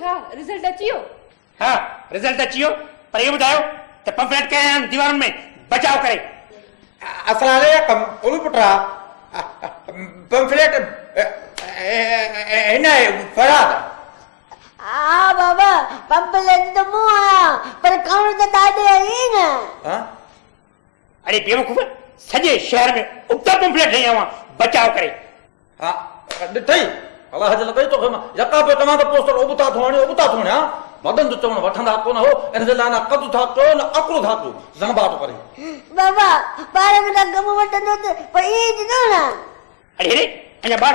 छा रिजल्ट अची वियो? हाँ रिजल्ट अची वियो पर इहो ॿुधायो त पंफलेट कया आहिनि दीवारुनि में बचाव करे। अस्सलाम वालेकुम उल पुटरा पंफलेट हिन फराद हाँ बाबा पंपलेट तो मुँह आया पर कौन तो दादे आई ना। हाँ अरे बेवकूफ़ सॼे शहर में उबता पंफलेट ॾेई आवां बचाव करे। हाँ ॾिठई अलाह जे लॻई तो यका पे तमाम पोस्टर उबता थोणे हां मदन जो चवण वठंदा कोन हो इन जे लाइ न कद था कयो न अकुल था कयो ज़नबा तो करे। बाबा बार में कम वठंदो त पर ई न ना। अरे रे अञा ॿार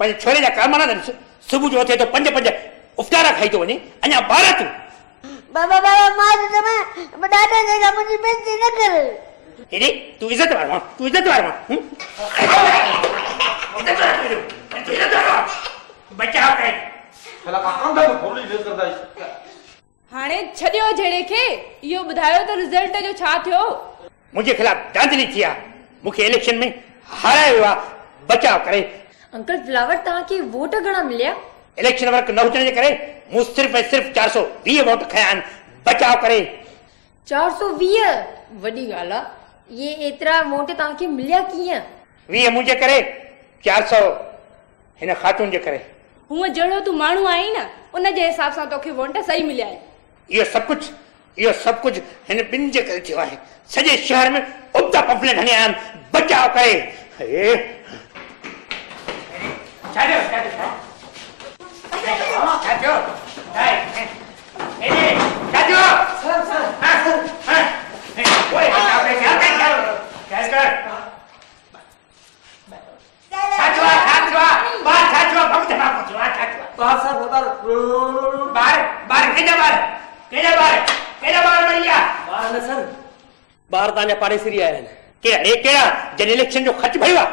पंहिंजे छोरे जा काम न ॾिस सुबुह जो थिए थो 5 उफ़्तारा खाई थो वञे अञा ॿार तूं। बाबा बाबा मां तुम्हें दादा जगह मुझे बेइज्जती न कर। अरे तू इज्जत वारो बचाव करे। भला का कंधा में फोड़ी ले करदा हाणे छॾियो जहिड़े खे इहो ॿुधायो त रिजल्ट जो छा थियो? मुझे खिलाफ दांधली थी आहे मूंखे इलेक्शन में हारायो वियो आहे बचाव करे। अंकल फ्लावर तव्हांखे वोट घणा मिलिया? इलेक्शन वर्क न हुजण जे करे मूं सिर्फ़ 420 वोट खया आहिनि बचाव करे। 420 वॾी ॻाल्हि आहे। ये एतिरा वोट तव्हांखे मिलिया कीअं? 20 मुंहिंजे करे 400 हिन ख़ातून जे करे। हूअं जहिड़ो तूं माण्हू आहीं न उन जे हिसाब सां तोखे वोट सही मिलिया आहिनि। इहो सभु कुझु हिन ॿिनि जे करे थियो आहे। सॼे शहर में उबता पंफलेट हणिया आहिनि बचाव करे। बार ताजा पाड़ेसरी आया हैं। केड़ा जन इलेक्शन जो खर्च भइयो।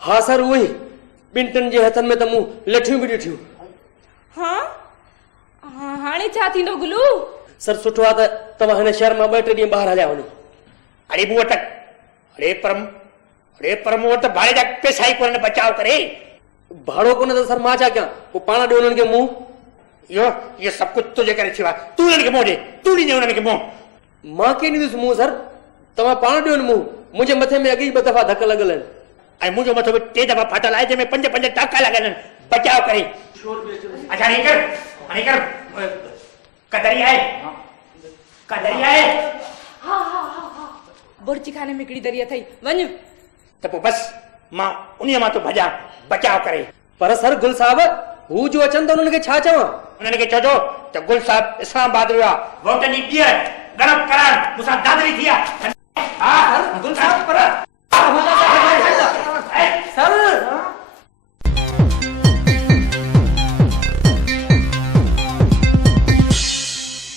हाँ सर वही बिन टिन जे हथन में त मूं लठियूं भी ॾिठियूं। हाँ हाणे छा थींदो गुलू? सर सुठो आहे त तव्हां हिन शहर मां 2-3 ॾींहं ॿाहिरि हलिया वञो। अरे मूं वटि पर मूं वटि भाड़े जा पैसा ई कोन बचाव करे। भाड़ो कोन त सर मां छा कयां? पोइ पाण ॾियो उन्हनि खे मुंहुं। इहो सभु कुझु तुंहिंजे करे थियो आहे। तूं उन्हनि खे मुंहुं ॾे तूं ॾिजे उन्हनि खे मुंहुं। मां कीअं ॾींदुसि मुंहुं सर? तव्हां पाण ॾियो न मुंहुं। मुंहिंजे मथे में अॻी 2 दफ़ा धक लॻल आहिनि ऐं मुंहिंजो मथो बि 3 दफ़ा फाटल आहे जंहिंमें 5 टाका लॻल आहिनि बचाव करे। अच्छा हाणे कर कदरी आहे। हाँ बुर्जी खाने में हिकिड़ी दरिया अथई वञ त पोइ बस मां उन्हीअ मां थो भॼां बचाव करे। पर सर गुल साहब हू जो अचनि त उन्हनि खे छा चवां? उन्हनि खे चइजो त गुल साहब इस्लामाबाद वियो आहे वोटनि जी ॿीहर गरम करण मूंसां दादरी थी आहे। हाँ गुल साहब पर सर